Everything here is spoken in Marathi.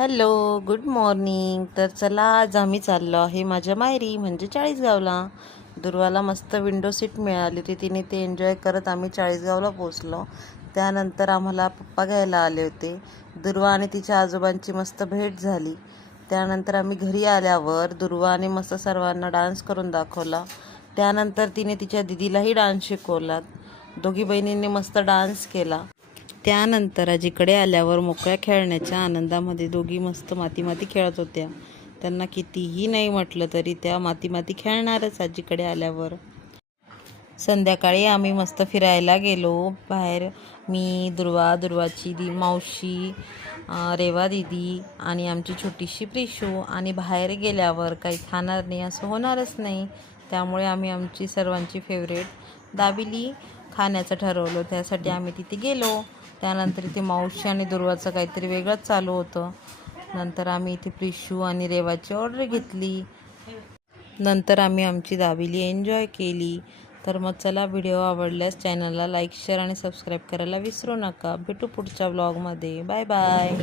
Hello, good morning. तर चला, आज आम्ही चाललो आहे माझ्या माहेरी म्हणजे चाळीसगावला. दुर्वाला मस्त विंडो सीट मिळाली होती, तिने ते एन्जॉय करत आम्ही चाळीसगावला पोचलो. त्यानंतर आम्हाला पप्पा घ्यायला आले होते. दुर्वा आणि तिच्या आजोबांची मस्त भेट झाली. त्यानंतर आम्ही घरी आल्यावर दुर्वाने मस्त सर्वांना डान्स करून दाखवला. त्यानंतर तिने तिच्या दिदीलाही डान्स शिकवला. दोघी बहिणींनी मस्त डान्स केला. त्यानंतर आजीकडे आल्यावर मोकळ्या खेळण्याच्या आनंदामध्ये दोघी मस्त माती माती खेळत होत्या. त्यांना कितीही नाही म्हटलं तरी त्या माती माती खेळणारच आजीकडे आल्यावर. संध्याकाळी आम्ही मस्त फिरायला गेलो बाहेर. मी, दुर्वाची मावशी, रेवा दिदी आणि आमची छोटीशी प्रिशू. आणि बाहेर गेल्यावर काही खाणार नाही असं होणारच नाही, त्यामुळे आम्ही आमची सर्वांची फेवरेट दाबिली खाण्याचं ठरवलं. त्यासाठी आम्ही तिथे गेलो. त्यानंतर इथे मावशी आणि दुर्वाचं काहीतरी वेगळंच चालू होतं. नंतर आम्ही इथे प्रिशू आणि रेवाची ऑर्डर घेतली. नंतर आम्ही आमची दाबिली एन्जॉय केली. तर मग चला, व्हिडिओ आवडल्यास चॅनलला लाईक, शेअर आणि सबस्क्राईब करायला विसरू नका. भेटू पुढच्या व्लॉगमध्ये. Bye bye.